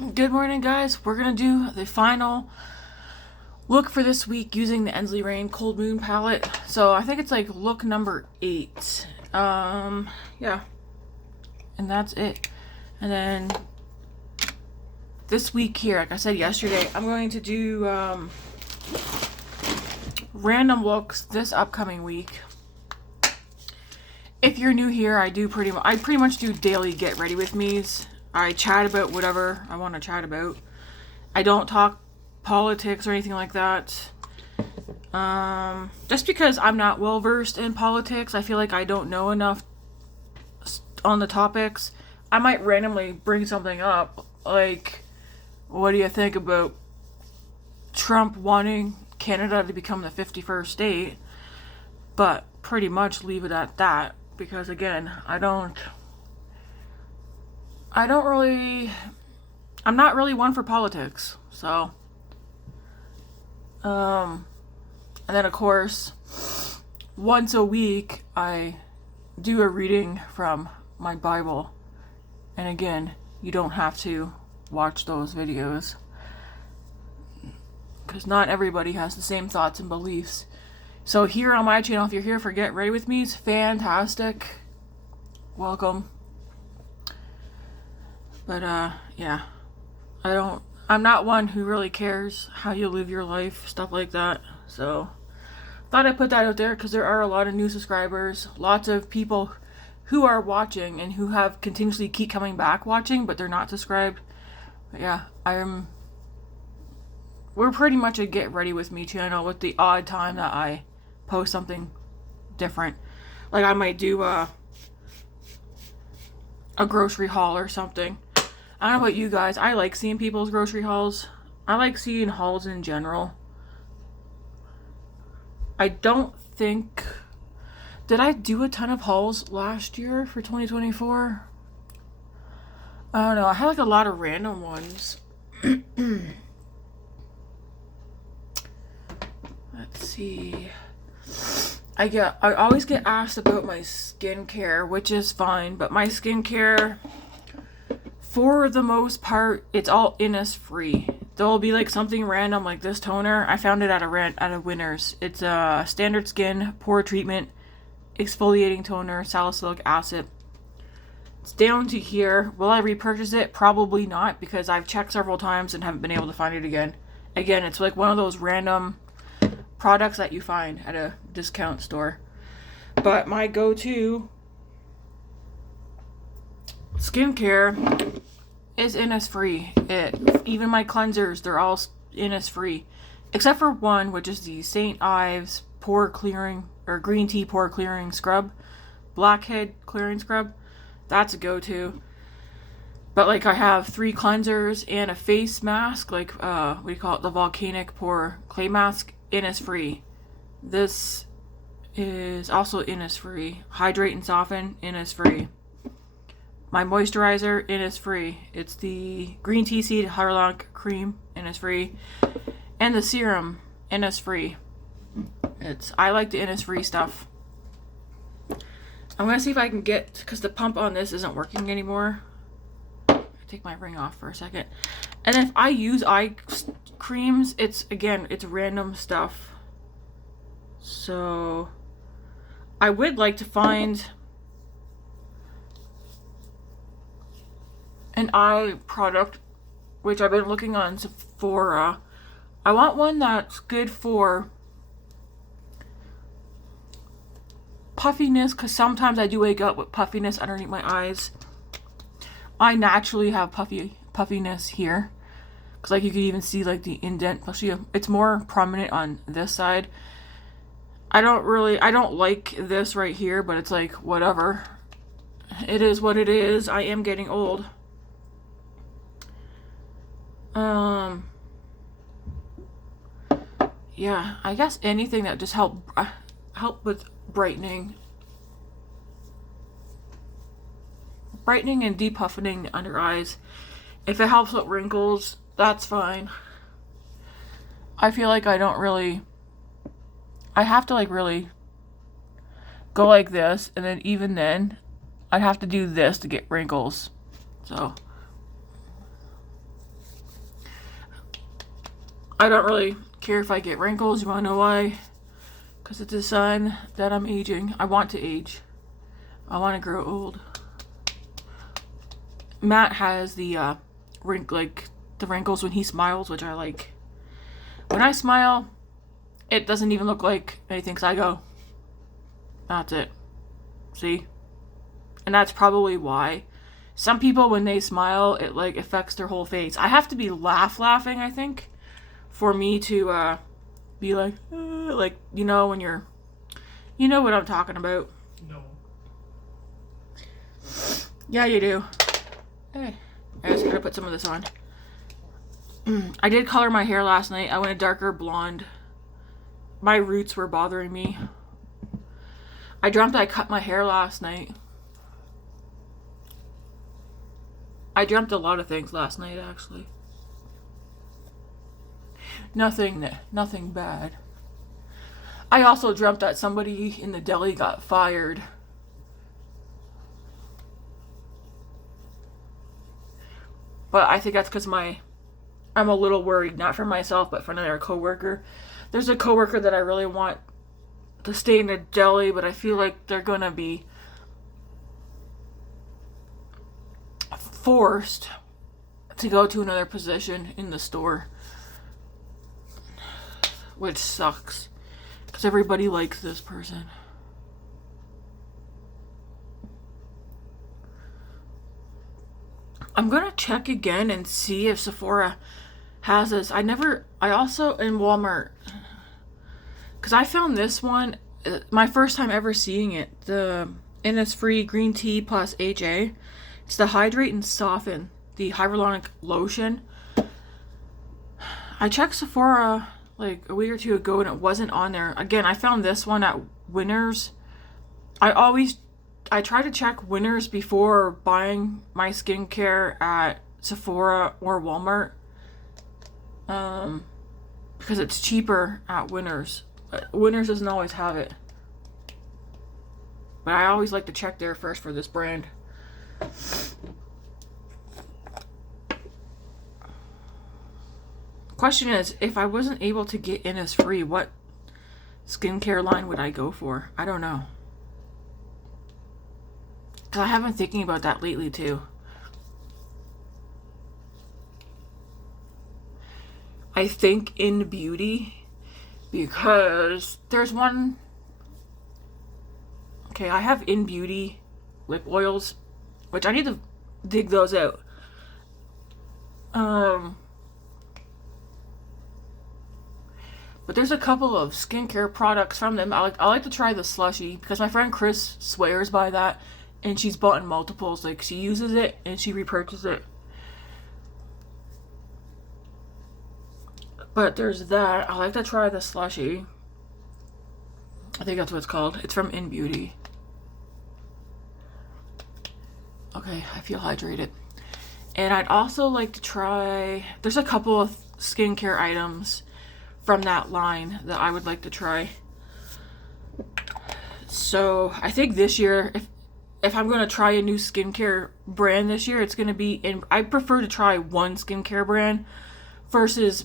Good morning, guys. We're gonna do the final look for this week using the Ensleyreign Coldmoon palette. So I think it's like look number 8. Yeah. And that's it. And then this week here, like I said yesterday, I'm going to do random looks this upcoming week. If you're new here, I pretty much do daily get ready with me's. I chat about whatever I want to chat about. I don't talk politics or anything like that. Just because I'm not well versed in politics, I feel like I don't know enough on the topics. I might randomly bring something up, like, what do you think about Trump wanting Canada to become the 51st state? But pretty much leave it at that, because again, I'm not really one for politics, so, and then of course, once a week, I do a reading from my Bible, and again, you don't have to watch those videos, because not everybody has the same thoughts and beliefs. So here on my channel, if you're here for Get Ready With Me, it's fantastic. Welcome. But, yeah. I'm not one who really cares how you live your life, stuff like that. So, thought I'd put that out there because there are a lot of new subscribers. Lots of people who are watching and who have continuously keep coming back watching, but they're not subscribed. But yeah, we're pretty much a Get Ready With Me channel with the odd time that I post something different. Like I might do a grocery haul or something. I don't know about you guys. I like seeing people's grocery hauls. I like seeing hauls in general. I don't think... Did I do a ton of hauls last year for 2024? I don't know. I had like a lot of random ones. Let's see. I always get asked about my skincare, which is fine, but my skincare, for the most part, it's all Innisfree. There'll be like something random like this toner. I found it at a Winners. It's a standard skin pore treatment exfoliating toner, salicylic acid. It's down to here. Will I repurchase it? Probably not, because I've checked several times and haven't been able to find it again. Again, it's like one of those random products that you find at a discount store. But my go-to skincare is Innisfree. Even my cleansers, they're all Innisfree, except for one, which is the St. Ives pore clearing or green tea pore clearing scrub, blackhead clearing scrub. That's a go-to. But like I have 3 cleansers and a face mask, like what do you call it, the volcanic pore clay mask, Innisfree. This is also Innisfree. Hydrate and soften, Innisfree. My moisturizer, Innisfree. It's the green tea seed hyaluronic cream, Innisfree. And the serum, Innisfree. I like the Innisfree stuff. I'm gonna see if I can get, because the pump on this isn't working anymore. Take my ring off for a second. And if I use eye creams, it's random stuff. So I would like to find an eye product, which I've been looking on Sephora. I want one that's good for puffiness, because sometimes I do wake up with puffiness underneath my eyes. I naturally have puffiness here, because like you can even see like the indent, especially it's more prominent on this side. I don't like this right here, but it's like whatever. It is what it is. I am getting old. Yeah, I guess anything that just help with brightening and depuffing the under eyes. If it helps with wrinkles, that's fine. I feel like I have to like really go like this, and then even then I'd have to do this to get wrinkles. So I don't really care if I get wrinkles. You want to know why? Because it's a sign that I'm aging. I want to age. I want to grow old. Matt has the wrinkles when he smiles, which I like. When I smile, it doesn't even look like anything, because I go, that's it. See? And that's probably why. Some people, when they smile, it like affects their whole face. I have to be laughing, I think, for me to be like, you know, when you're, you know what I'm talking about. No. Yeah, you do. Hey, I just gotta put some of this on. I did color my hair last night. I went a darker blonde. My roots were bothering me. I dreamt I cut my hair last night. I dreamt a lot of things last night, actually. Nothing bad. I also dreamt that somebody in the deli got fired. But I think that's because I'm a little worried, not for myself, but for another coworker. There's a coworker that I really want to stay in the deli, but I feel like they're gonna be forced to go to another position in the store, which sucks because everybody likes this person. I'm gonna check again and see if Sephora has this. I also in Walmart, because I found this one, my first time ever seeing it, the Innisfree Green Tea plus HA. It's the Hydrate and Soften, the hyaluronic lotion. I checked Sephora like a week or two ago and it wasn't on there. Again, I found this one at Winners. I try to check Winners before buying my skincare at Sephora or Walmart. Because it's cheaper at Winners. But Winners doesn't always have it. But I always like to check there first for this brand. Question is, if I wasn't able to get Innisfree, what skincare line would I go for? I don't know. Because I have been thinking about that lately too. I think in beauty, because there's one. Okay, I have in beauty lip oils, which I need to dig those out. But there's a couple of skincare products from them. I like to try the slushy because my friend Chris swears by that, and she's bought in multiples. Like, she uses it and she repurchases it. But there's that. I like to try the slushy. I think that's what it's called. It's from In Beauty. Okay, I feel hydrated. And I'd also like to try, there's a couple of skincare items from that line that I would like to try. So I think this year, if I'm going to try a new skincare brand this year, it's going to be I prefer to try one skincare brand versus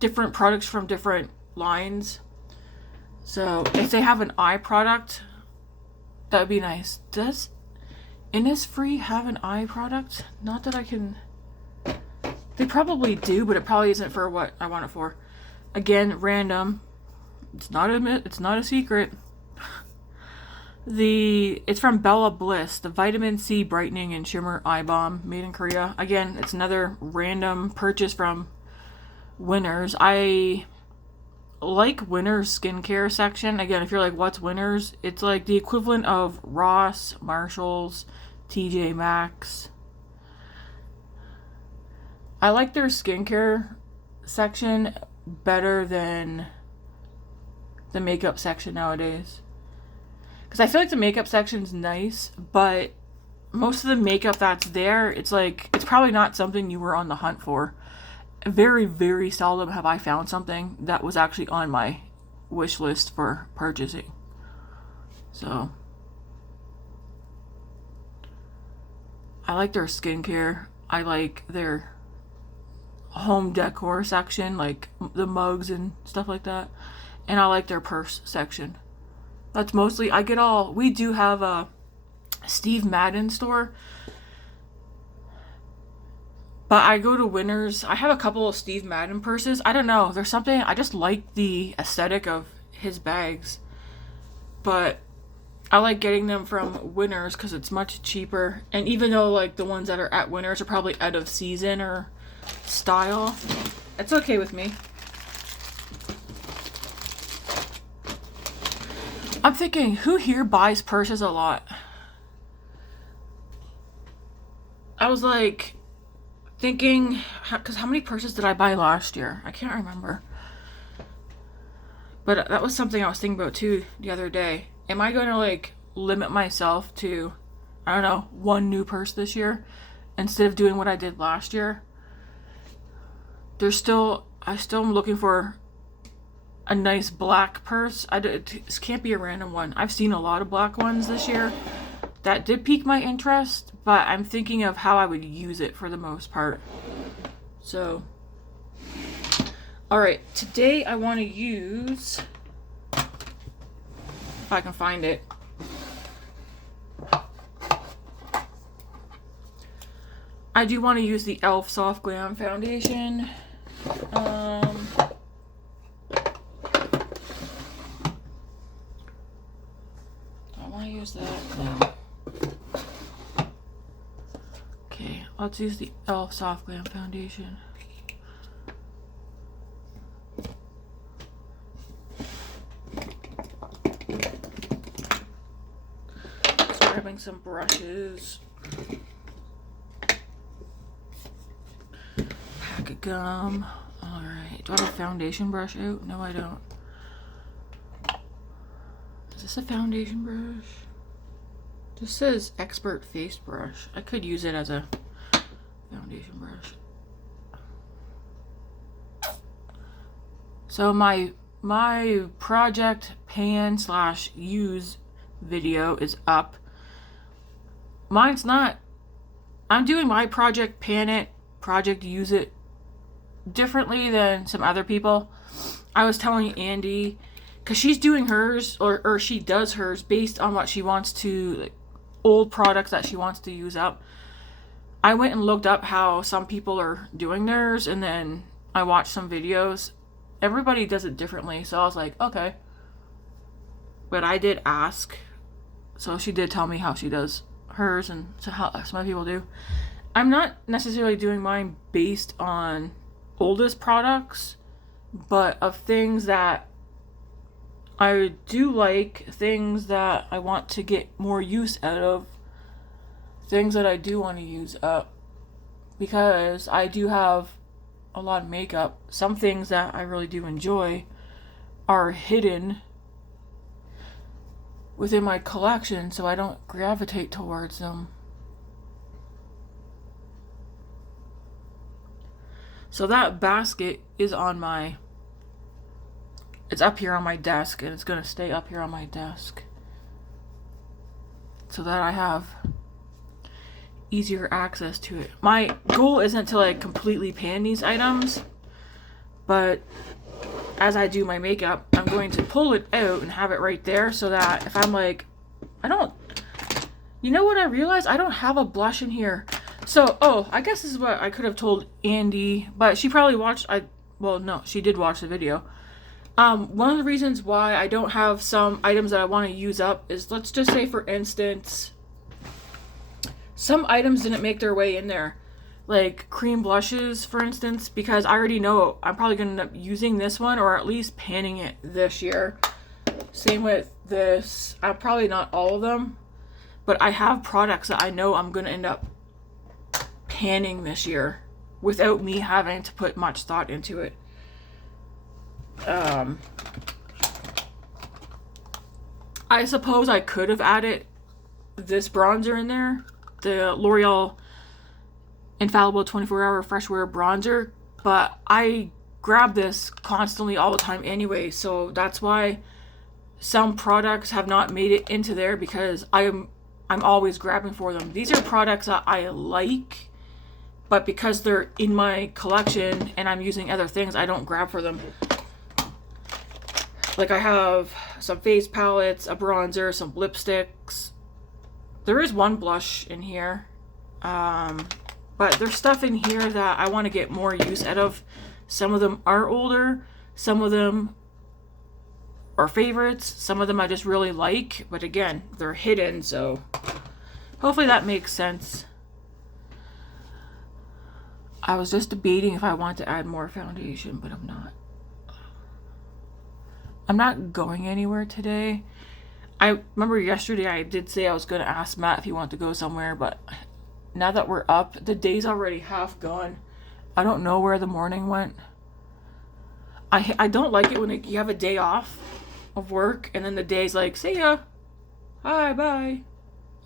different products from different lines. So if they have an eye product, that would be nice. Does Innisfree have an eye product? Not that I can. They probably do, but it probably isn't for what I want it for. Again, random. It's not a secret. It's from Bella Bliss, the Vitamin C Brightening and Shimmer Eye Balm, made in Korea. Again, it's another random purchase from Winners. I like Winners skincare section. Again, if you're like, what's Winners? It's like the equivalent of Ross, Marshalls, TJ Maxx. I like their skincare section better than the makeup section nowadays. Because I feel like the makeup section's nice, but most of the makeup that's there, it's probably not something you were on the hunt for. Very, very seldom have I found something that was actually on my wish list for purchasing. So I like their skincare. I like their home decor section, like the mugs and stuff like that. And I like their purse section. That's mostly, we do have a Steve Madden store. But I go to Winners. I have a couple of Steve Madden purses. I don't know. There's something, I just like the aesthetic of his bags. But I like getting them from Winners because it's much cheaper. And even though like the ones that are at Winners are probably out of season or style, it's okay with me. I'm thinking, who here buys purses a lot? I was like thinking, because how many purses did I buy last year? I can't remember. But that was something I was thinking about too the other day. Am I going to like limit myself to, I don't know, one new purse this year instead of doing what I did last year? I still am looking for a nice black purse. This can't be a random one. I've seen a lot of black ones this year. That did pique my interest, but I'm thinking of how I would use it for the most part. So, alright, today I want to use, if I can find it, I do want to use the e.l.f. Soft Glam Foundation. I want to use that. Okay, let's use the e.l.f. Soft Glam Foundation. Just grabbing some brushes. Pack of gum. Alright, do I have a foundation brush out? No, I don't. Is this a foundation brush? This says Expert Face Brush. I could use it as a foundation brush. So my project pan / use video is up. Mine's not. I'm doing my project pan it, project use it differently than some other people. I was telling Andy, because she's doing hers, or she does hers based on what she wants to, like, old products that she wants to use up. I went and looked up how some people are doing theirs, and then I watched some videos. Everybody does it differently, so I was like, okay. But I did ask, so she did tell me how she does hers, and so how some other people do. I'm not necessarily doing mine based on oldest products, but of things that I do like, things that I want to get more use out of, things that I do want to use up, because I do have a lot of makeup. Some things that I really do enjoy are hidden within my collection, so I don't gravitate towards them. So that basket is on my, it's up here on my desk, and it's going to stay up here on my desk so that I have easier access to it. My goal isn't to like completely pan these items, but as I do my makeup, I'm going to pull it out and have it right there so that if I'm like, you know what I realized? I don't have a blush in here. So, I guess this is what I could have told Andy, but she probably watched, well, no, she did watch the video. One of the reasons why I don't have some items that I want to use up is, let's just say, for instance, some items didn't make their way in there. Like cream blushes, for instance, because I already know I'm probably going to end up using this one, or at least panning it this year. Same with this. Probably not all of them, but I have products that I know I'm going to end up panning this year without me having to put much thought into it. I suppose I could have added this bronzer in there, the Loreal Infallible 24-Hour Fresh Wear Bronzer, but I grab this constantly all the time anyway, so that's why some products have not made it into there, because I'm always grabbing for them. These are products that I like, but because they're in my collection and I'm using other things, I don't grab for them. Like I have some face palettes, a bronzer, some lipsticks. There is one blush in here. But there's stuff in here that I want to get more use out of. Some of them are older. Some of them are favorites. Some of them I just really like. But again, they're hidden, so hopefully that makes sense. I was just debating if I want to add more foundation, but I'm not. I'm not going anywhere today. I remember yesterday I did say I was going to ask Matt if he wanted to go somewhere, but now that we're up, the day's already half gone. I don't know where the morning went. I don't like it when you have a day off of work and then the day's like, see ya, hi, bye,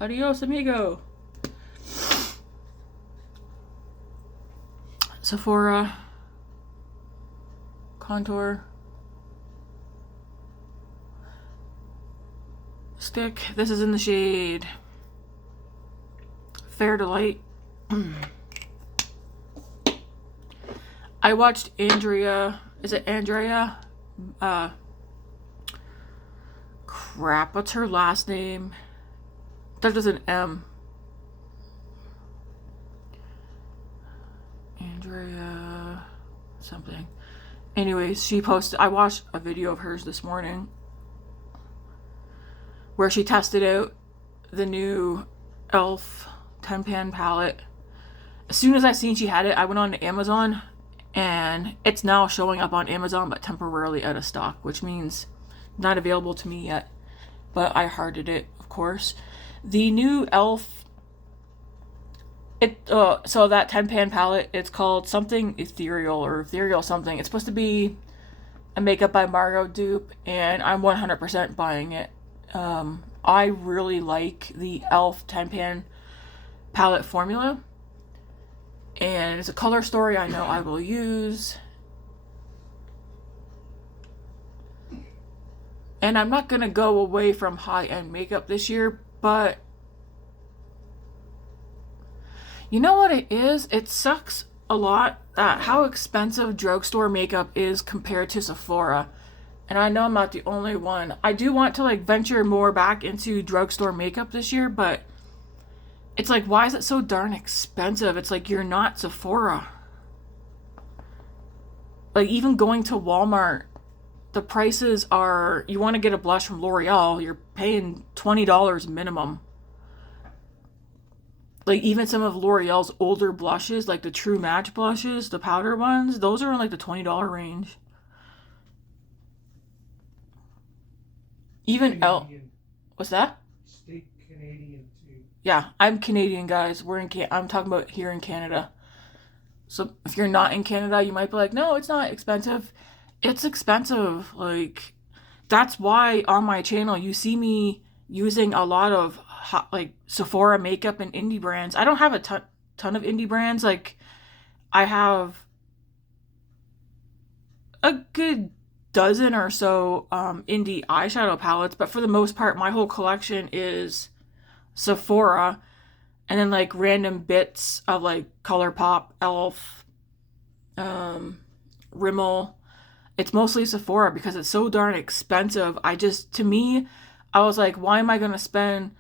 adios amigo. Sephora contour stick. This is in the shade Fair to Light. I watched Andrea, is it Andrea? Crap, what's her last name? That is an M. Andrea something. Anyways, she posted, I watched a video of hers this morning where she tested out the new e.l.f. 10-pan palette. As soon as I seen she had it, I went on to Amazon, and it's now showing up on Amazon but temporarily out of stock, which means not available to me yet, but I hearted it, of course. The new e.l.f. So that 10-pan palette, it's called something ethereal or ethereal something. It's supposed to be a Makeup by Margot dupe, and I'm 100% buying it. I really like the e.l.f. 10-pan palette formula, and it's a color story I know I will use. And I'm not gonna go away from high-end makeup this year, but you know what it is? It sucks a lot at how expensive drugstore makeup is compared to Sephora. And I know I'm not the only one. I do want to like venture more back into drugstore makeup this year, but it's like, why is it so darn expensive? It's like, you're not Sephora. Like, even going to Walmart, the prices are, you want to get a blush from Loreal, you're paying $20 minimum. Like, even some of L'Oreal's older blushes, like the True Match blushes, the powder ones, those are in like the $20 range. Even what's that? State Canadian too. Yeah, I'm Canadian, guys. We're in I'm talking about here in Canada. So if you're not in Canada, you might be like, no, it's not expensive. It's expensive. Like, that's why on my channel you see me using a lot of like Sephora makeup and indie brands. I don't have a ton of indie brands. Like, I have a good dozen or so indie eyeshadow palettes, but for the most part my whole collection is Sephora, and then like random bits of like ColourPop, e.l.f., Rimmel. It's mostly Sephora because it's so darn expensive. To me, I was like, why am I gonna spend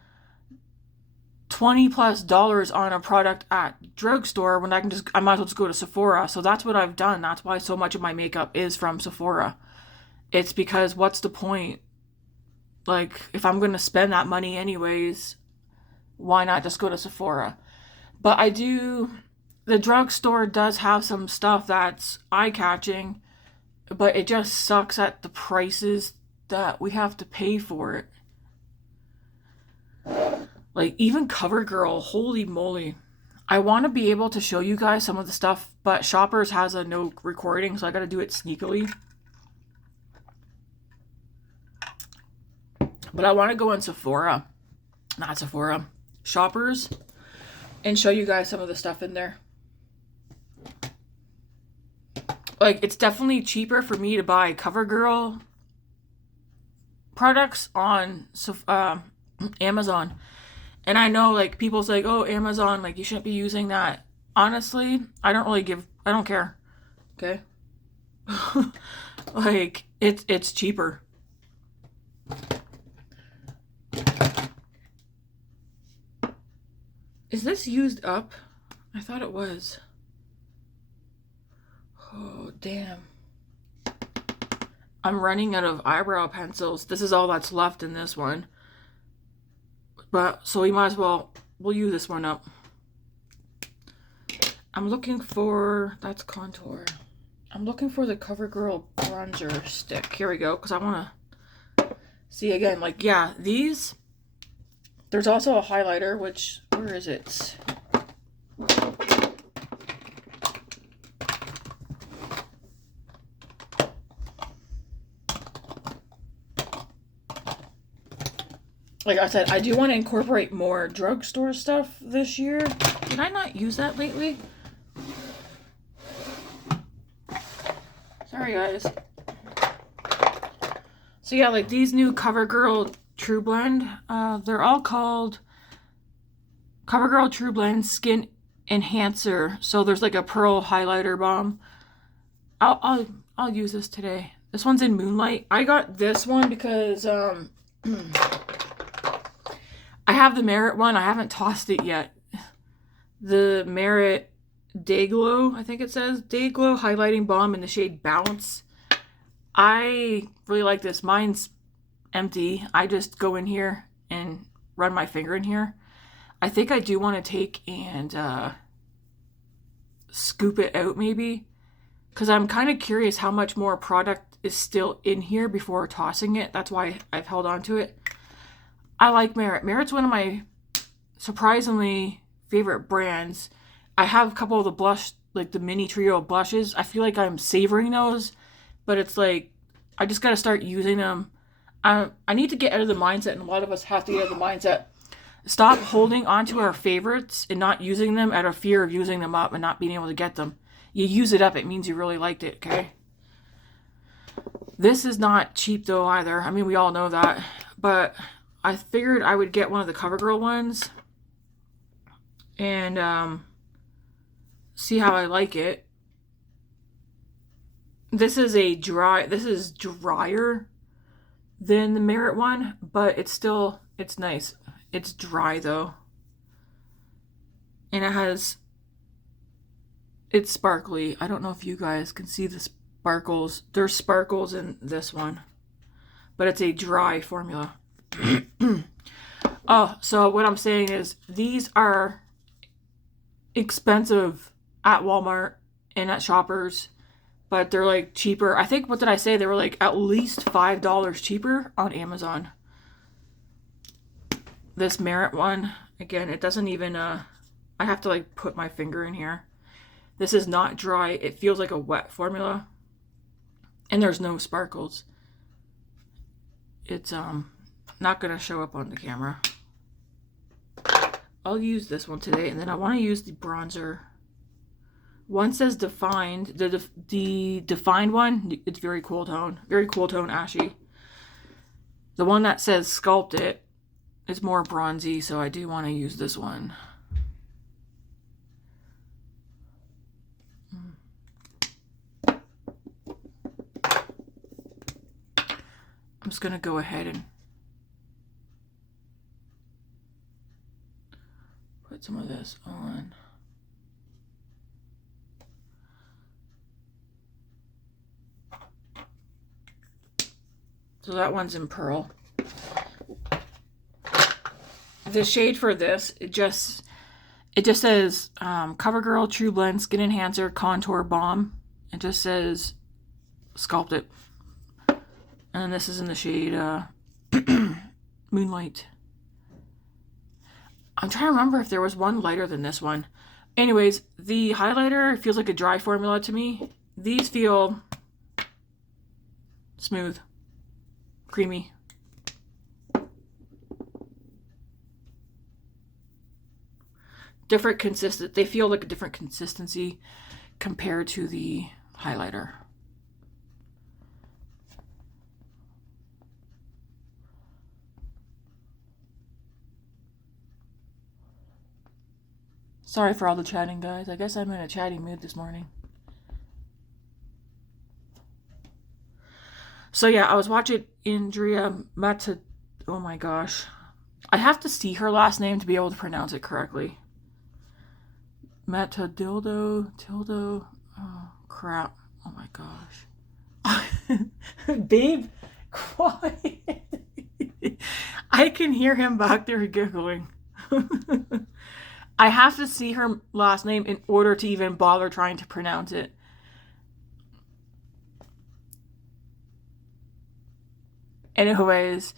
$20+ on a product at drugstore when I might as well just go to Sephora? So that's what I've done. That's why so much of my makeup is from Sephora. It's because what's the point? Like, if I'm going to spend that money anyways, why not just go to Sephora? But the drugstore does have some stuff that's eye-catching, but it just sucks at the prices that we have to pay for it. Like, even Covergirl, holy moly. I want to be able to show you guys some of the stuff, but Shoppers has a no recording, so I got to do it sneakily. But I want to go on Shoppers, and show you guys some of the stuff in there. Like, it's definitely cheaper for me to buy Covergirl products on Amazon. And I know, like, people say, oh, Amazon, like, you shouldn't be using that. honestly, I don't care. Okay? Like, it's cheaper. Is this used up? I thought it was. Oh, damn. I'm running out of eyebrow pencils. This is all that's left in this one. But, so we might as well, we'll use this one up. I'm looking for, that's contour. I'm looking for the Covergirl bronzer stick. Here we go, because I want to see again. Like, yeah, these. There's also a highlighter, which, where is it? Like I said, I do want to incorporate more drugstore stuff this year. Did I not use that lately? Sorry, guys. So yeah, like these new Covergirl Trueblend, they're all called Covergirl Trueblend Skin Enhancer. So there's like a pearl highlighter balm. I'll use this today. This one's in Moonlight. I got this one because I have the Merit one. I haven't tossed it yet. The Merit Day Glow, I think it says. Day Glow Highlighting Balm in the shade Bounce. I really like this. Mine's empty. I just go in here and run my finger in here. I think I do want to take and scoop it out maybe. Because I'm kind of curious how much more product is still in here before tossing it. That's why I've held on to it. I like Merit. Merit's one of my surprisingly favorite brands. I have a couple of the blush, like the mini trio blushes. I feel like I'm savoring those, but it's like, I just got to start using them. I need to get out of the mindset, and a lot of us have to get out of the mindset. Stop holding onto our favorites and not using them out of fear of using them up and not being able to get them. You use it up, it means you really liked it, okay? This is not cheap though either. I mean, we all know that, but I figured I would get one of the Covergirl ones and see how I like it. This is drier than the Merit one, but it's nice. It's dry though. And it's sparkly. I don't know if you guys can see the sparkles. There's sparkles in this one, but it's a dry formula. Oh, so what I'm saying is these are expensive at Walmart and at Shoppers, but they're like cheaper. I think, what did I say? They were like at least $5 cheaper on Amazon. This Merit one, again, it doesn't even, I have to like put my finger in here. This is not dry. It feels like a wet formula. And there's no sparkles. It's not going to show up on the camera. I'll use this one today, and then I want to use the bronzer. One says defined. The defined one, it's very cool tone. Very cool tone ashy. The one that says Sculpted is more bronzy, so I do want to use this one. I'm just going to go ahead and put some of this on. So that one's in Pearl. The shade for this, it just says Covergirl Trueblend Skin Enhancer Contour Balm. It just says Sculpted. And then this is in the shade Moonlight. I'm trying to remember if there was one lighter than this one. Anyways, the highlighter feels like a dry formula to me. These feel smooth, creamy. Different consistent. They feel like a different consistency compared to the highlighter. Sorry for all the chatting, guys. I guess I'm in a chatty mood this morning. So yeah, I was watching Andrea Mata. Oh my gosh. I have to see her last name to be able to pronounce it correctly. Matadildo, Tildo. Oh, crap. Oh my gosh. Babe, quiet. I can hear him back there giggling. I have to see her last name in order to even bother trying to pronounce it. Anyways,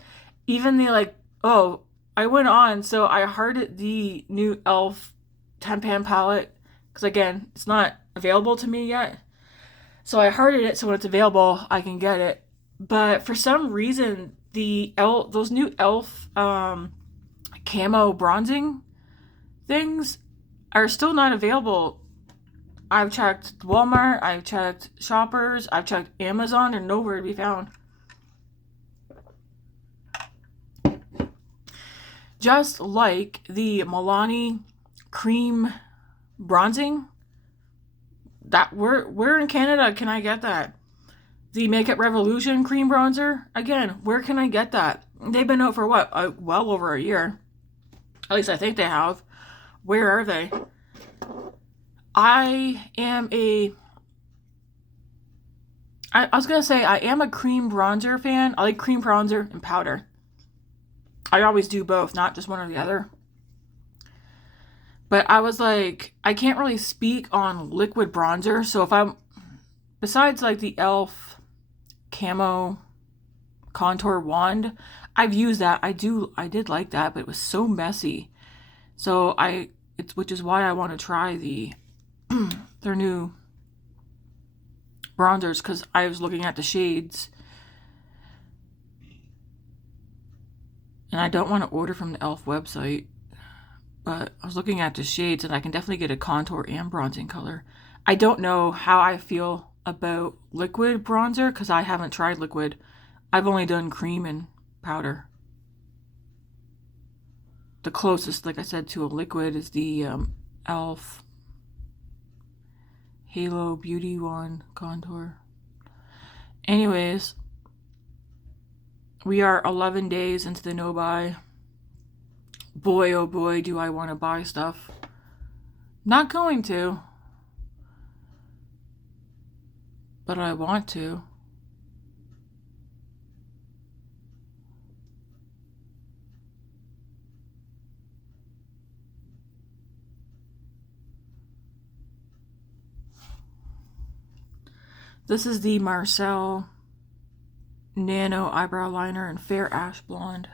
even the like, oh, I went on, so I hearted the new e.l.f. 10-pan palette, because again, it's not available to me yet. So I hearted it, so when it's available, I can get it. But for some reason, those new e.l.f. Camo bronzing things are still not available. I've checked Walmart, I've checked Shoppers, I've checked Amazon, they're nowhere to be found. Just like the Milani cream bronzing, that where in Canada can I get that? The Makeup Revolution cream bronzer, again, where can I get that? They've been out for what, well over a year. At least I think they have. Where are they? I was gonna say I am a cream bronzer fan. I like cream bronzer and powder. I always do both, not just one or the other. But I was like, I can't really speak on liquid bronzer. So if I'm, besides like the e.l.f. Camo Contour Wand, I've used that. I did like that, but it was so messy. So which is why I want to try their new bronzers, because I was looking at the shades. And I don't want to order from the e.l.f. website, but I was looking at the shades and I can definitely get a contour and bronzing color. I don't know how I feel about liquid bronzer because I haven't tried liquid. I've only done cream and powder. The closest, like I said, to a liquid is the e.l.f. Halo Beauty Wand Contour. Anyways, we are 11 days into the no-buy. Boy, oh boy, do I want to buy stuff. Not going to. But I want to. This is the Marcelle Nano Eyebrow Liner in Fair Ash Blonde.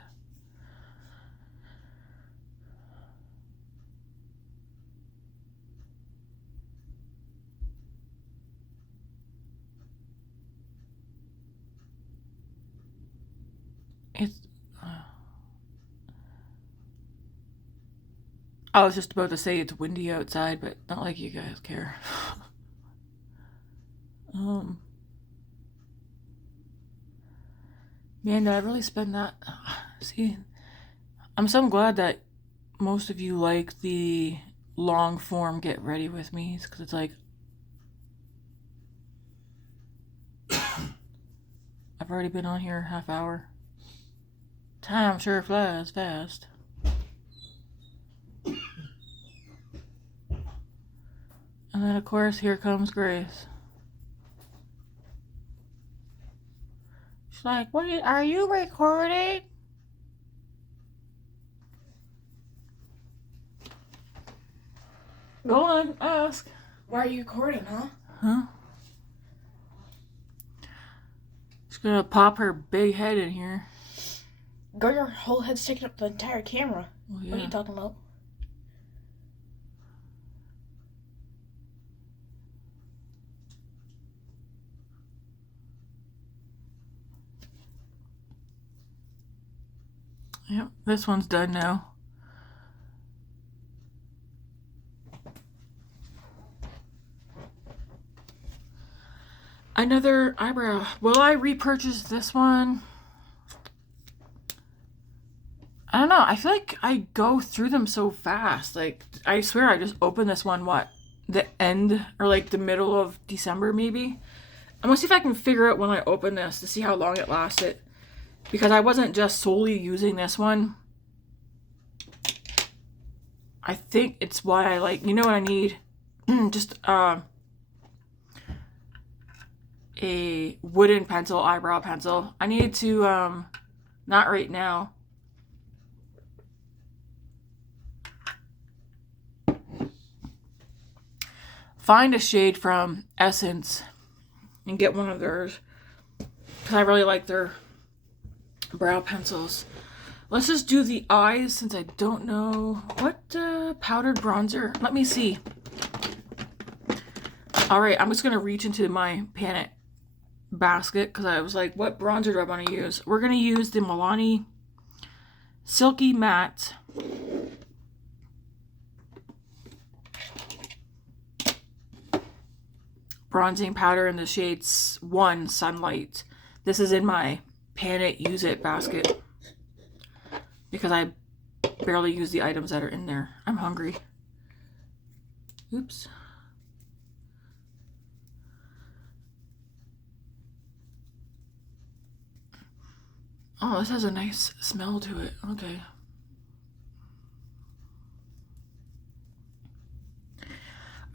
I was just about to say it's windy outside, but not like you guys care. Man, did I really spend that? See, I'm so glad that most of you like the long form get ready with me, because it's like I've already been on here a half hour. Time sure flies fast. And then of course here comes Grace. She's like, "What are you recording?" Go on, ask. Why are you recording, huh? Huh? She's gonna pop her big head in here. Girl, your whole head's taking up the entire camera. Oh, yeah. What are you talking about? Yep, this one's done now. Another eyebrow. Will I repurchase this one? I don't know. I feel like I go through them so fast. Like, I swear I just opened this one, what? The end or like the middle of December, maybe? I'm gonna see if I can figure out when I open this to see how long it lasted. Because I wasn't just solely using this one. I think it's why I like, you know what I need? Just a wooden pencil, eyebrow pencil. I need to, not right now. Find a shade from Essence and get one of theirs. Because I really like their brow pencils. Let's just do the eyes since I don't know what powdered bronzer. Let me see. All right, I'm just going to reach into my Panic basket because I was like, what bronzer do I want to use? We're going to use the Milani Silky Matte bronzing powder in the shades 1 Sunlight. This is in my Panic Use It basket because I barely use the items that are in there. I'm hungry. Oops. Oh, this has a nice smell to it. Okay.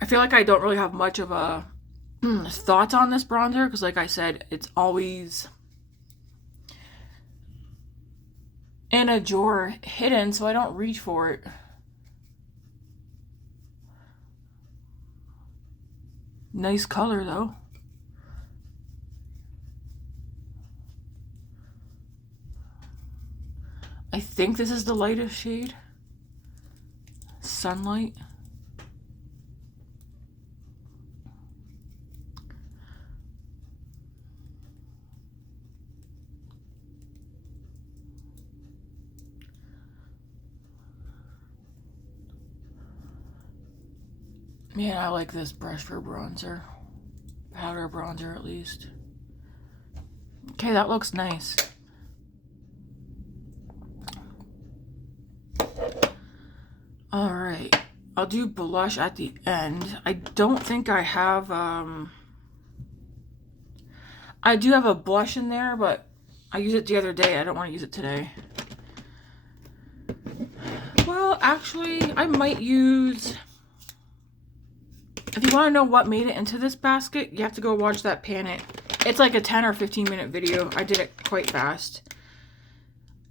I feel like I don't really have much of a thoughts on this bronzer because, like I said, it's always in a drawer hidden, so I don't reach for it. Nice color though. I think this is the lightest shade. Sunlight. Man, I like this brush for bronzer. Powder bronzer, at least. Okay, that looks nice. Alright. I'll do blush at the end. I don't think I have, I do have a blush in there, but I used it the other day. I don't want to use it today. Well, actually, I might use... If you want to know what made it into this basket, you have to go watch that Panic. It's like a 10 or 15 minute video. I did it quite fast.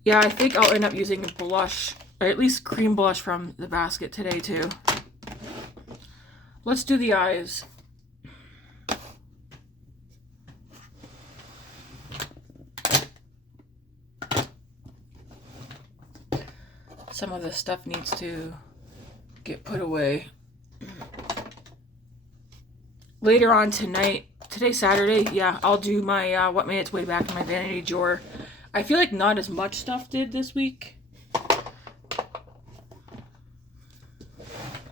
Yeah, I think I'll end up using a blush, or at least cream blush from the basket today too. Let's do the eyes. Some of this stuff needs to get put away. Later on tonight, today's Saturday, yeah, I'll do my what made its way back to my vanity drawer. I feel like not as much stuff did this week.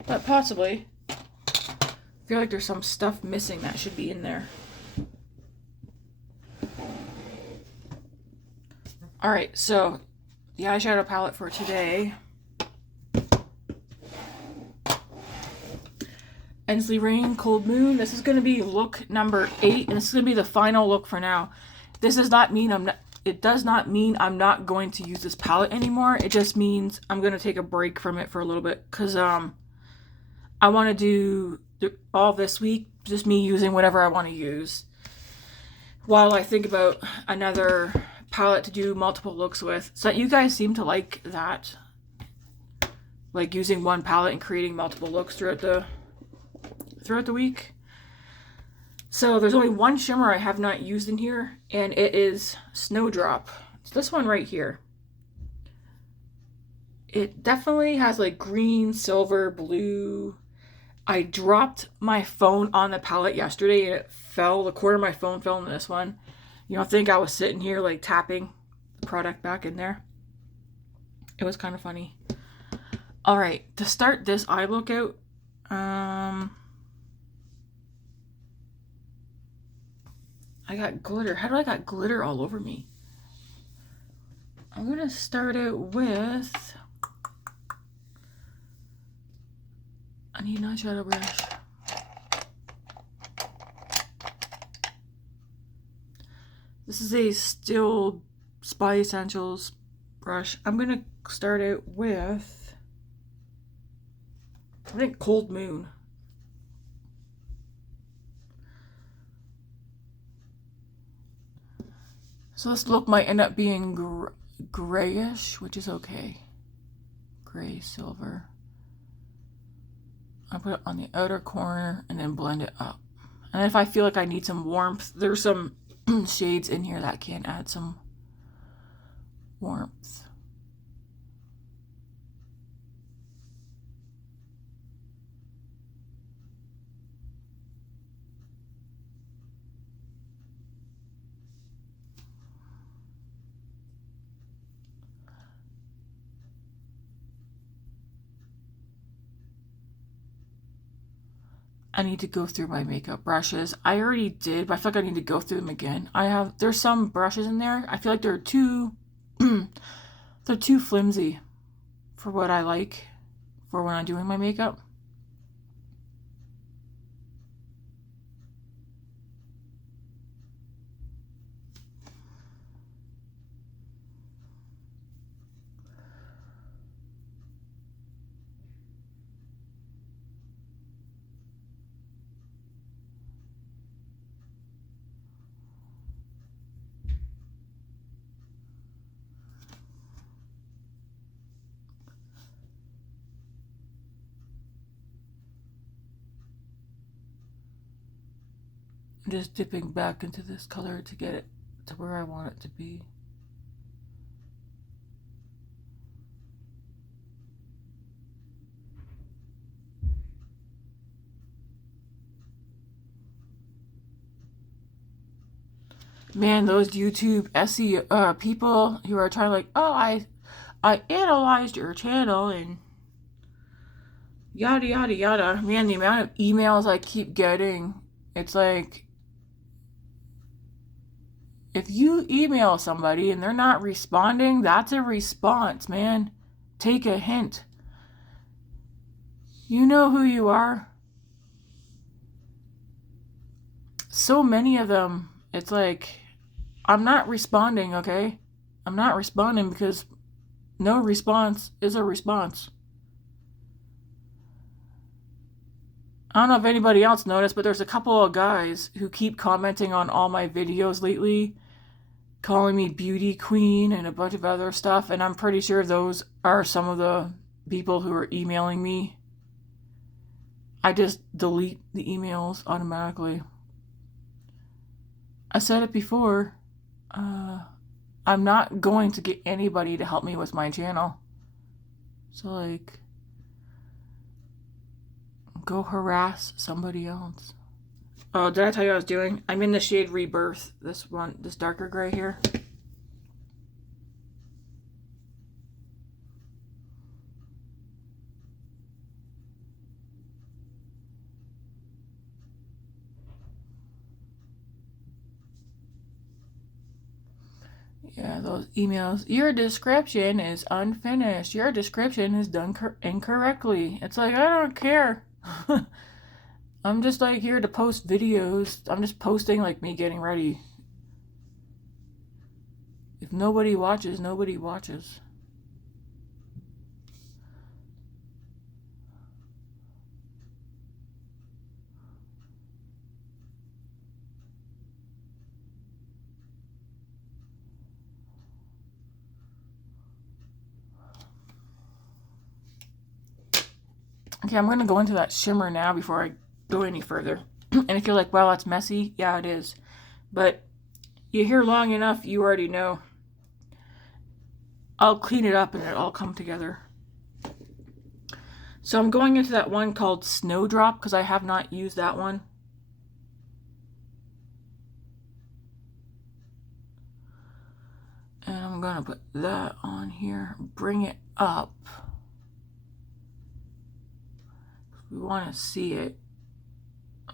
But possibly. I feel like there's some stuff missing that should be in there. Alright, so the eyeshadow palette for today. Ensleyreign Coldmoon. This is going to be look number 8, and this is going to be the final look for now. This does not mean it does not mean I'm not going to use this palette anymore. It just means I'm going to take a break from it for a little bit because I want to do all this week just me using whatever I want to use while I think about another palette to do multiple looks with. So you guys seem to like that, like using one palette and creating multiple looks throughout the week. So there's only one shimmer I have not used in here, and it is Snowdrop. It's this one right here. It definitely has like green, silver, blue. I dropped my phone on the palette yesterday and it fell. The corner of my phone fell into this one. You don't think I was sitting here like tapping the product back in there? It was kind of funny. Alright, to start this eye look out, I got glitter. How do I got glitter all over me? I'm gonna start it with, I need an eyeshadow brush. This is a Still Spy Essentials brush. I'm gonna start it with, I think, Coldmoon. So this look might end up being grayish, which is okay. Gray, silver. I'll put it on the outer corner and then blend it up. And if I feel like I need some warmth, there's some shades in here that can add some warmth. I need to go through my makeup brushes. I already did, but I feel like I need to go through them again. There's some brushes in there. I feel like they're too, they're too flimsy for what I like for when I'm doing my makeup. I'm just dipping back into this color to get it to where I want it to be. Man, those YouTube SEO people who are trying to like, oh, I analyzed your channel and yada yada yada. Man, the amount of emails I keep getting, it's like, if you email somebody and they're not responding, that's a response, man. Take a hint. You know who you are. So many of them, it's like, I'm not responding, okay? I'm not responding because no response is a response. I don't know if anybody else noticed, but there's a couple of guys who keep commenting on all my videos lately, calling me beauty queen and a bunch of other stuff, and I'm pretty sure those are some of the people who are emailing me. I just delete the emails automatically. I said it before, I'm not going to get anybody to help me with my channel. So like, go harass somebody else. Oh, did I tell you what I was doing? I'm in the shade Rebirth. This one, this darker gray here. Yeah, those emails. Your description is unfinished. Your description is done incorrectly. It's like, I don't care. I'm just like here to post videos. I'm just posting like me getting ready. If nobody watches, nobody watches. Okay, I'm going to go into that shimmer now before I go any further. And if you're like, well, that's messy. Yeah, it is. But you're here long enough, you already know. I'll clean it up and it'll all come together. So I'm going into that one called Snowdrop because I have not used that one. And I'm going to put that on here. Bring it up. We want to see it.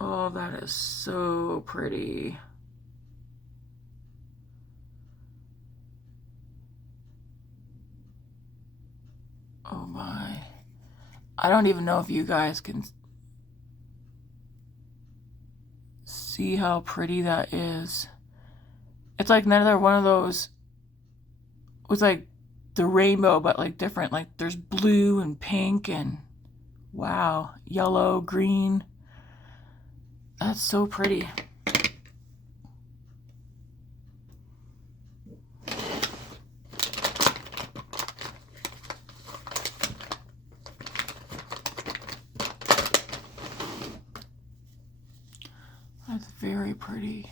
Oh, that is so pretty. I don't even know if you guys can see how pretty that is. It's like another one of those with like the rainbow, but like different. Like there's blue and pink and wow, yellow, green. That's so pretty. That's very pretty.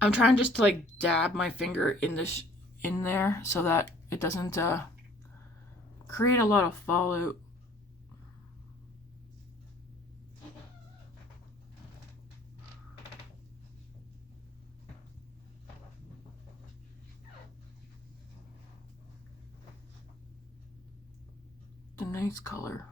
I'm trying just to like dab my finger in this in there so that it doesn't create a lot of fallout. The nice color.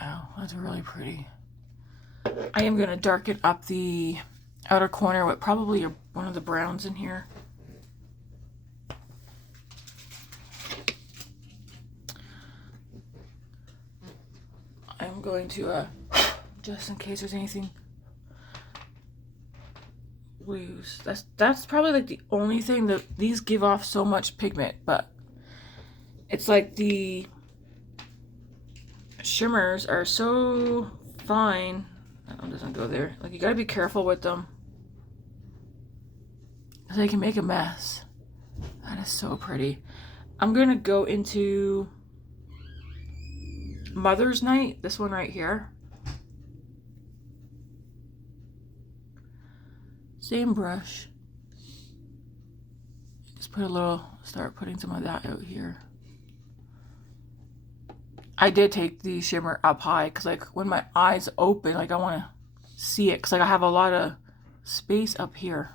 Wow, that's really pretty. I am going to darken up the outer corner with probably one of the browns in here. I'm going to, just in case there's anything loose. That's probably like the only thing that these give off so much pigment, but it's like the shimmers are so fine. That one doesn't go there. Like you gotta be careful with them. They can make a mess. That is so pretty. I'm gonna go into Mother's Night, this one right here. Same brush. Just put a little, start putting some of that out here. I did take the shimmer up high because like when my eyes open, like I want to see it because like I have a lot of space up here.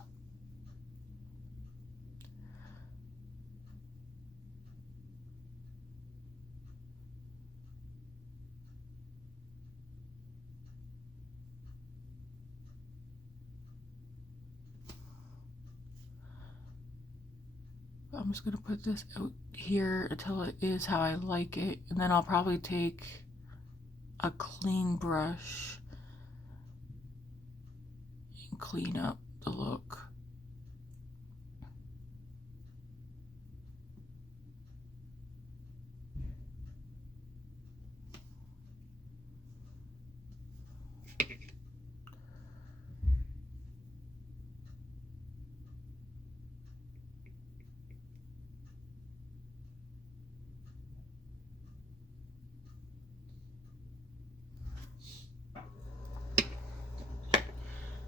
I'm just gonna put this out here until it is how I like it, and then I'll probably take a clean brush and clean up the look.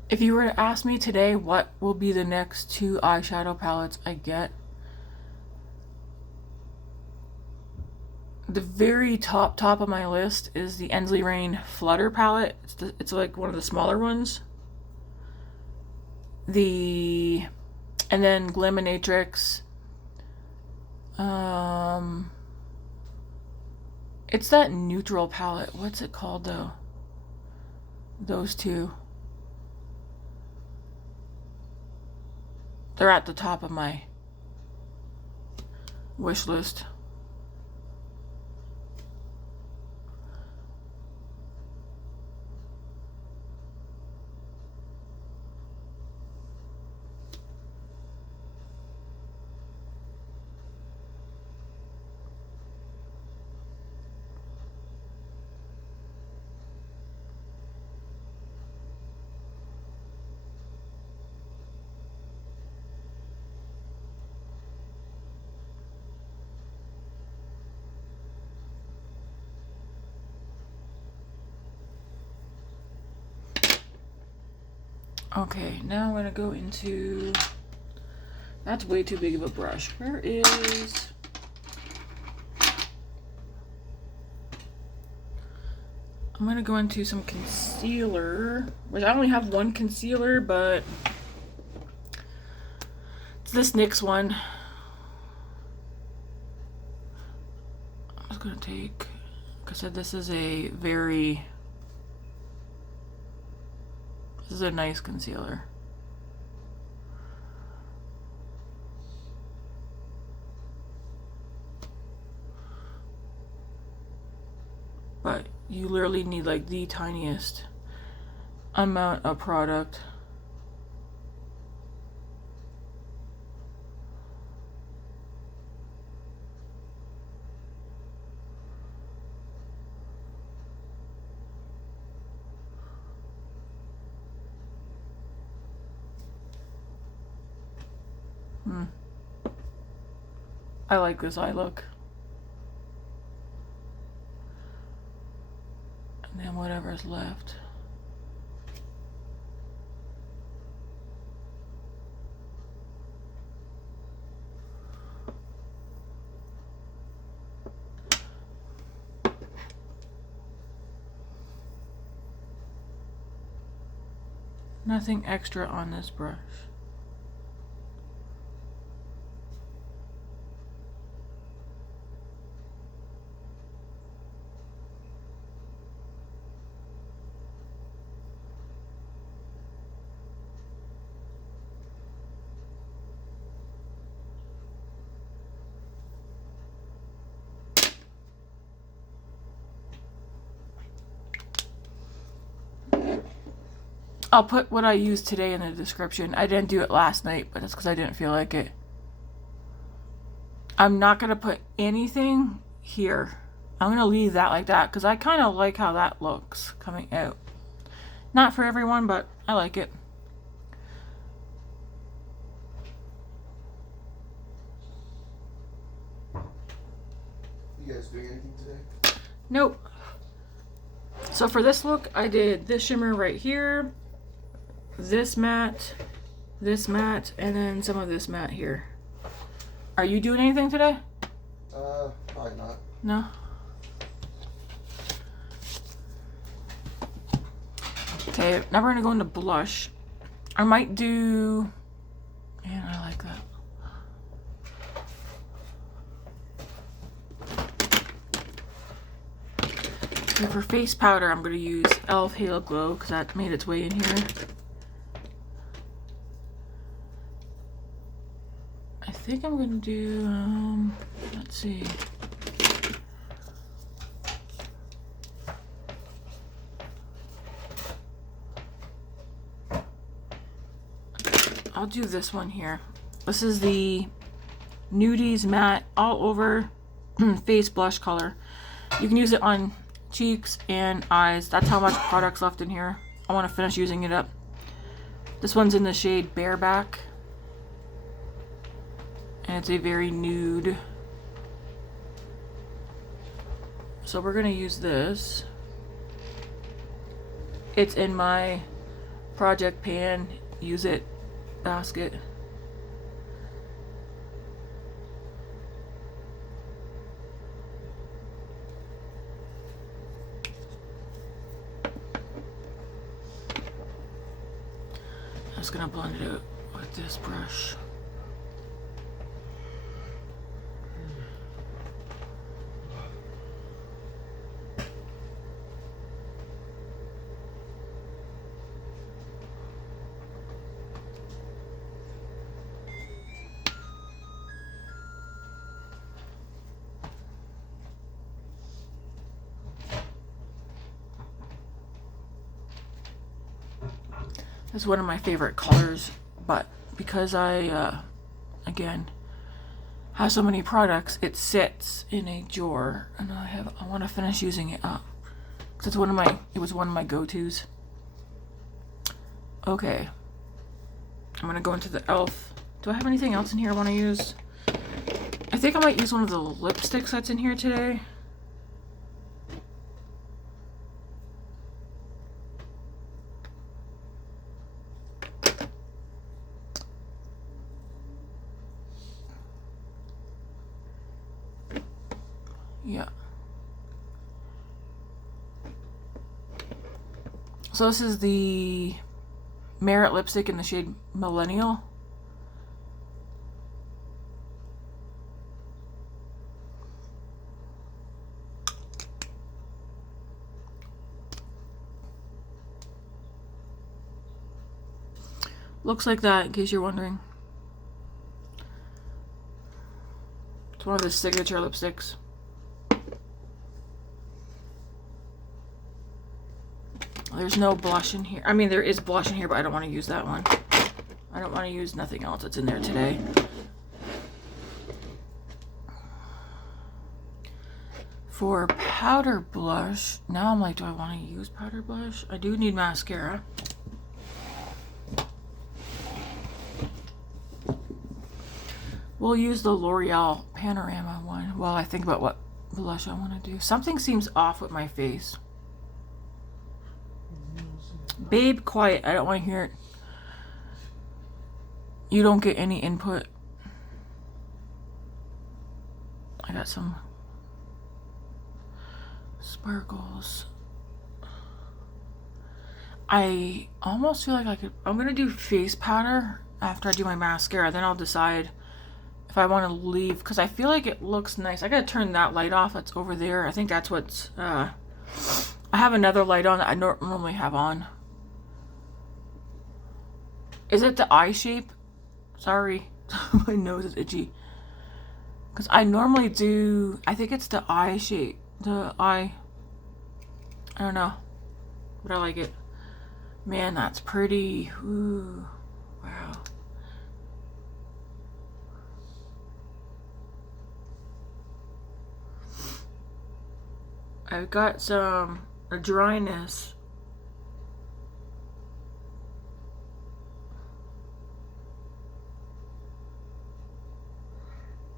If you were to ask me today what will be the next two eyeshadow palettes I get, the very top of my list is the Ensleyreign Flutter palette. It's like one of the smaller ones. And then Glaminatrix. It's that neutral palette. What's it called though? Those two. They're at the top of my wish list. Okay, now I'm gonna go into, that's way too big of a brush. Where is, I'm gonna go into some concealer, which I only have one concealer, but it's this NYX one. gonna take, like I said, this is a very, this is a nice concealer. But you literally need like the tiniest amount of product. I like this eye look. And then whatever's left. Nothing extra on this brush. I'll put what I used today in the description. I didn't do it last night, but that's because I didn't feel like it. I'm not going to put anything here. I'm going to leave that like that because I kind of like how that looks coming out. Not for everyone, but I like it. You guys doing anything today? Nope. So for this look, I did this shimmer right here, this matte, and then some of this matte here. Are you doing anything today? Probably not. No? Okay, now we're gonna go into blush. I might do... Man, I like that. Okay, for face powder, I'm gonna use e.l.f. Halo Glow because that made its way in here. I think I'm gonna do, let's see. I'll do this one here. This is the Nudies Matte All Over Face Blush Color. You can use it on cheeks and eyes. That's how much product's left in here. I want to finish using it up. This one's in the shade Bareback. And it's a very nude. So we're going to use this. It's in my Project Pan Use It basket. I'm just gonna blend it out with this brush. This is one of my favorite colors, but because I, again, have so many products, it sits in a drawer, and I want to finish using it up, because it was one of my go-tos. Okay, I'm gonna go into the e.l.f. Do I have anything else in here I want to use? I think I might use one of the lipsticks that's in here today. Yeah. So this is the Merit lipstick in the shade Millennial. Looks like that, in case you're wondering. It's one of the signature lipsticks. There's no blush in here. I mean, there is blush in here, but I don't want to use that one. I don't want to use nothing else that's in there today. For powder blush, now I'm like, do I want to use powder blush? I do need mascara. We'll use the Loreal Panorama one while I think about what blush I want to do. Something seems off with my face. Babe, quiet. I don't want to hear it. You don't get any input. I got some sparkles. I almost feel like I'm gonna do face powder after I do my mascara. Then I'll decide if I want to leave, because I feel like it looks nice. I gotta turn that light off that's over there. I think that's what's I have another light on that I normally have on. Is it the eye shape? Sorry, my nose is itchy. Because I normally do, I think it's the eye shape. The eye, I don't know, but I like it. Man, that's pretty. Ooh, wow. I've got a dryness.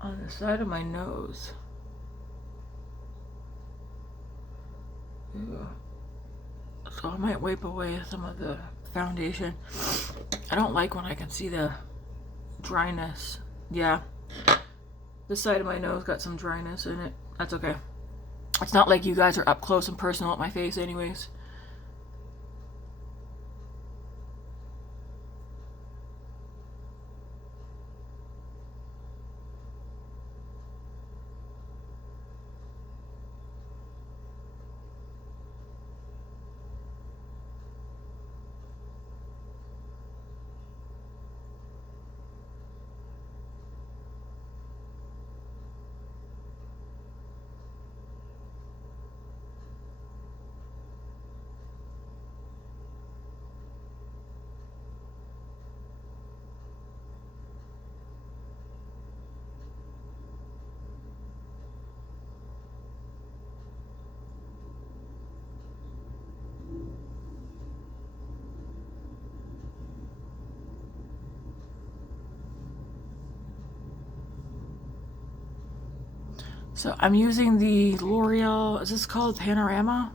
On the side of my nose. Ew. So I might wipe away some of the foundation. I don't like when I can see the dryness. Yeah. This side of my nose got some dryness in it. That's okay. It's not like you guys are up close and personal at my face anyways. So I'm using the Loreal, is this called Panorama?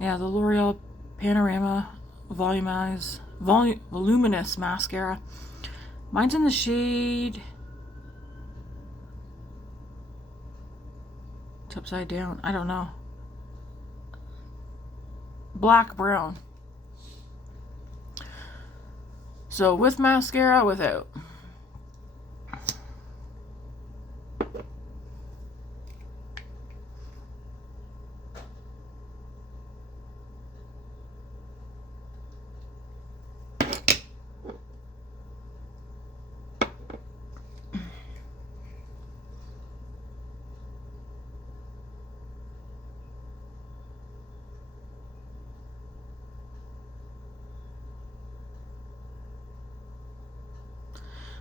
Yeah, the Loreal Panorama Voluminous Mascara. Mine's in the shade, it's upside down, I don't know. Black brown. So with mascara, without.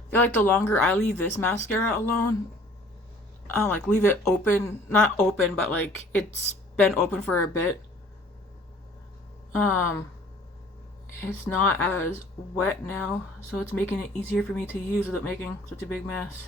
I feel like the longer I leave this mascara alone, I'll like leave it open, not open, but like it's been open for a bit. It's not as wet now, so it's making it easier for me to use without making such a big mess.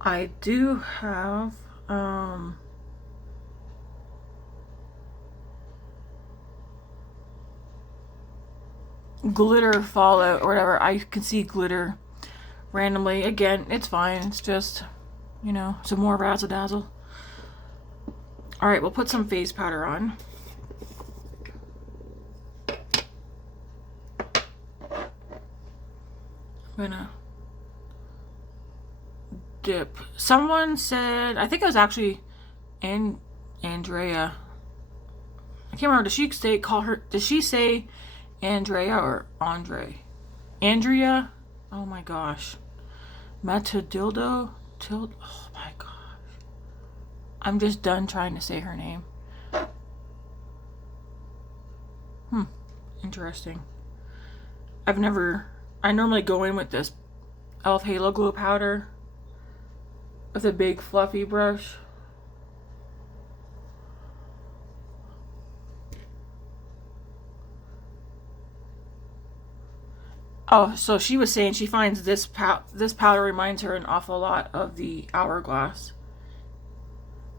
I do have glitter fallout or whatever. I can see glitter randomly. Again, it's fine. It's just, you know, some more razzle dazzle. Alright, we'll put some face powder on. I'm gonna dip. Someone said, I think it was actually Andrea. I can't remember. Did she say Andrea or Andre? Andrea? Oh my gosh. Matadildo? Oh my gosh. I'm just done trying to say her name. Interesting. I normally go in with this e.l.f. Halo Glow powder with a big fluffy brush. Oh, so she was saying she finds this powder reminds her an awful lot of the Hourglass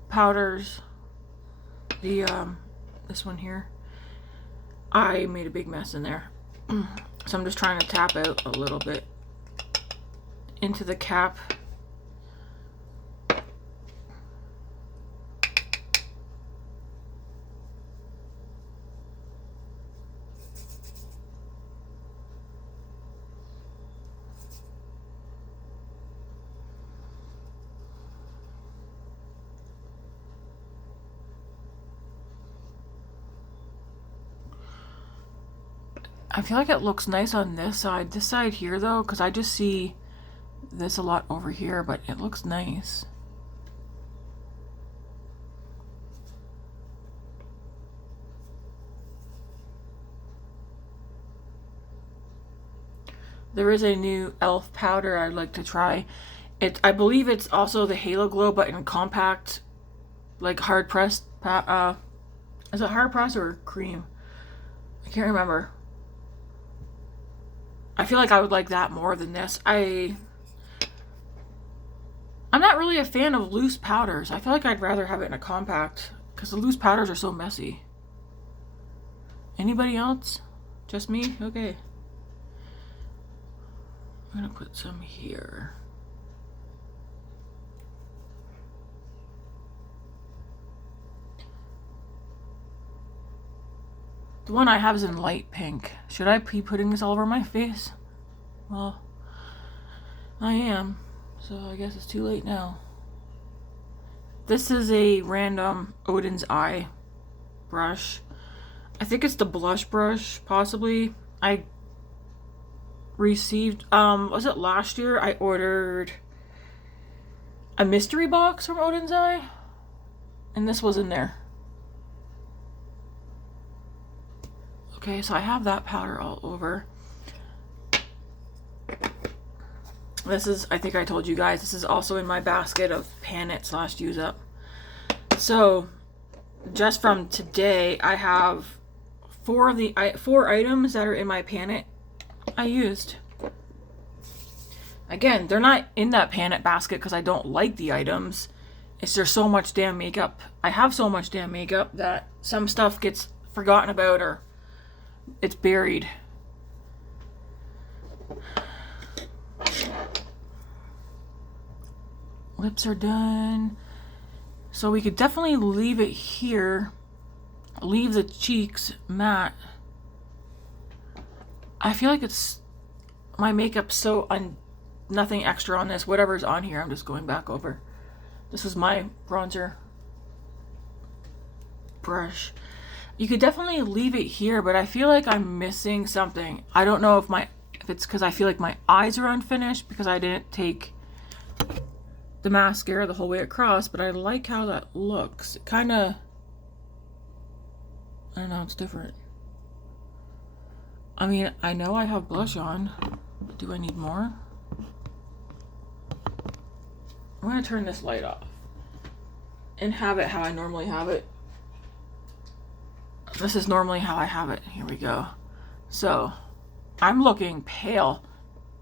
powders. The this one here. I made a big mess in there. So I'm just trying to tap out a little bit into the cap. I feel like it looks nice on this side. This side here though, because I just see this a lot over here, but it looks nice. There is a new e.l.f. powder I'd like to try. I believe it's also the Halo Glow, but in compact, like hard pressed. Is it hard pressed or cream? I can't remember. I feel like I would like that more than this. I'm not really a fan of loose powders. I feel like I'd rather have it in a compact because the loose powders are so messy. Anybody else? Just me? Okay. I'm gonna put some here. The one I have is in light pink. Should I be putting this all over my face? Well, I am. So I guess it's too late now. This is a random Odin's Eye brush. I think it's the blush brush, possibly. I received, was it last year? I ordered a mystery box from Odin's Eye. And this was in there. Okay, so I have that powder all over. This is, I think I told you guys, this is also in my basket of pan it / use up. So, just from today, I have four items that are in my pan it I used. Again, they're not in that pan it basket because I don't like the items. It's just so much damn makeup. I have so much damn makeup that some stuff gets forgotten about or it's buried. Lips are done. So we could definitely leave it here. Leave the cheeks matte. I feel like it's my makeup's so nothing extra on this. Whatever's on here, I'm just going back over. This is my bronzer brush. You could definitely leave it here, but I feel like I'm missing something. I don't know if it's because I feel like my eyes are unfinished because I didn't take the mascara the whole way across, but I like how that looks. It kind of, I don't know, it's different. I mean, I know I have blush on, but do I need more? I'm going to turn this light off and have it how I normally have it. This is normally how I have it. Here we go. So, I'm looking pale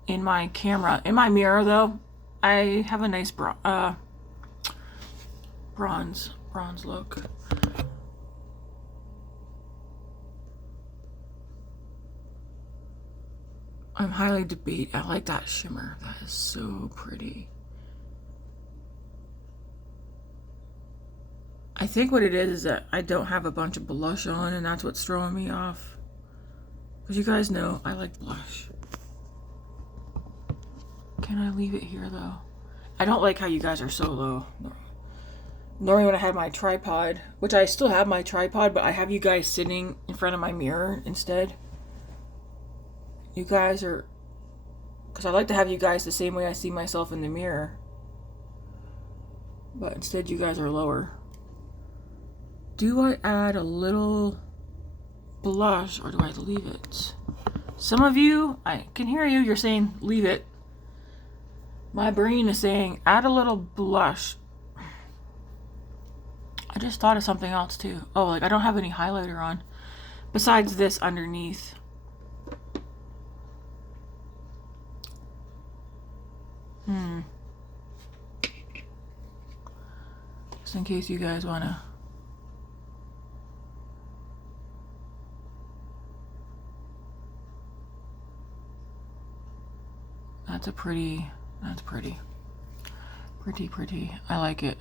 in my camera. In my mirror, though, I have a nice bronze look. I'm highly debate. I like that shimmer. That is so pretty. I think what it is that I don't have a bunch of blush on, and that's what's throwing me off. Because you guys know I like blush. Can I leave it here though? I don't like how you guys are so low. Normally when I had my tripod, which I still have my tripod, but I have you guys sitting in front of my mirror instead. You guys are, because I like to have you guys the same way I see myself in the mirror. But instead you guys are lower. Do I add a little blush or do I leave it? Some of you, I can hear you, you're saying leave it. My brain is saying add a little blush. I just thought of something else too. Oh, like I don't have any highlighter on besides this underneath. Just in case you guys wanna. That's pretty. Pretty. I like it.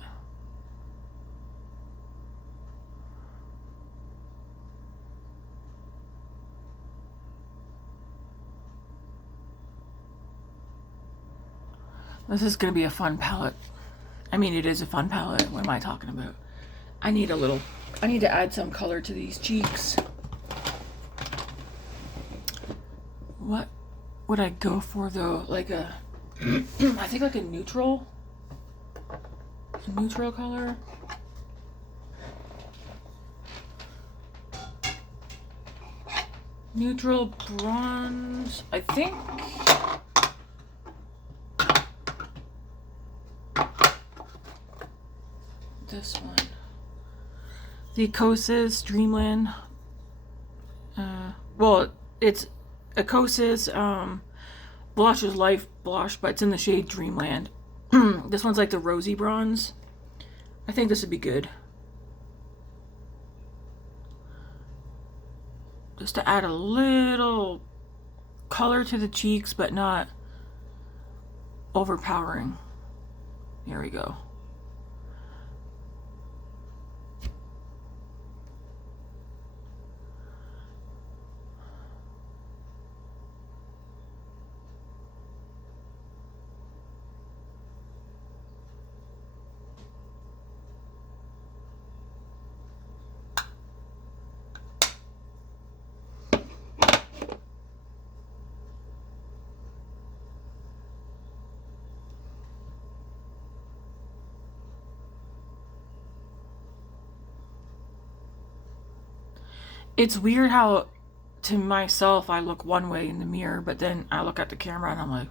This is gonna be a fun palette. I mean, it is a fun palette. What am I talking about? I need to add some color to these cheeks. What would I go for though? Like a, I think like a neutral color. Neutral bronze, I think. This one. The Kosas Dreamland. Well, it's a Kosas Blush is Life blush, but it's in the shade Dreamland. This one's like the rosy bronze. I think this would be good. Just to add a little color to the cheeks, but not overpowering. Here we go. It's weird how to myself I look one way in the mirror, but then I look at the camera and I'm like,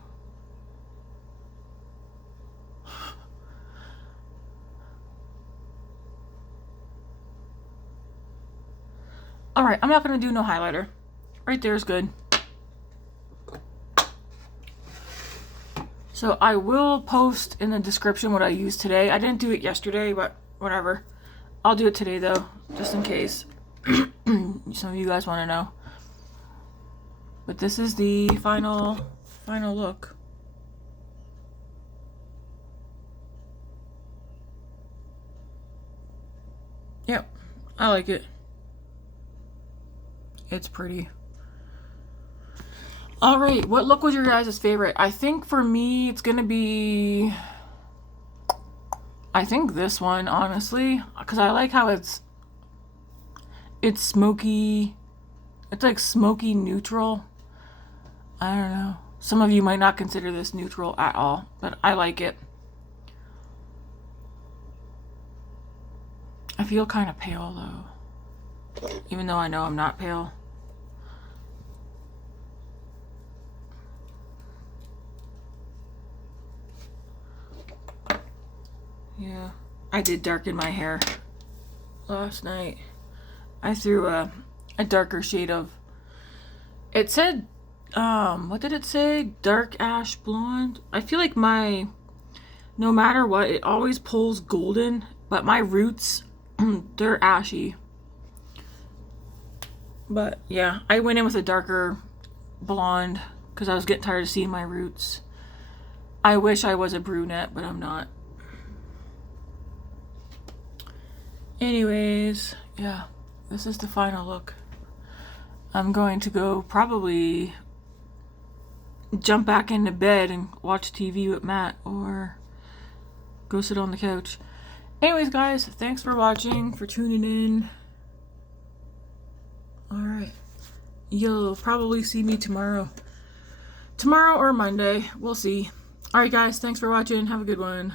alright, I'm not going to do no highlighter. Right there is good. So I will post in the description what I used today. I didn't do it yesterday, but whatever. I'll do it today though, just in case. Some of you guys want to know. But this is the final look. Yep, I like it. It's pretty. Alright, what look was your guys' favorite? I think for me, it's gonna be, I think this one, honestly. Because I like how it's smoky. It's like smoky neutral. I don't know. Some of you might not consider this neutral at all, but I like it. I feel kind of pale though. Even though I know I'm not pale. Yeah, I did darken my hair last night. I threw a darker shade of, it said, what did it say? Dark ash blonde. I feel like my no matter what, it always pulls golden, but my roots, they're ashy. But yeah, I went in with a darker blonde because I was getting tired of seeing my roots. I wish I was a brunette, but I'm not. Anyways, yeah, this is the final look. I'm going to go probably jump back into bed and watch TV with Matt or go sit on the couch. Anyways, guys, thanks for watching, for tuning in. Alright. You'll probably see me tomorrow. Tomorrow or Monday. We'll see. Alright, guys, thanks for watching. Have a good one.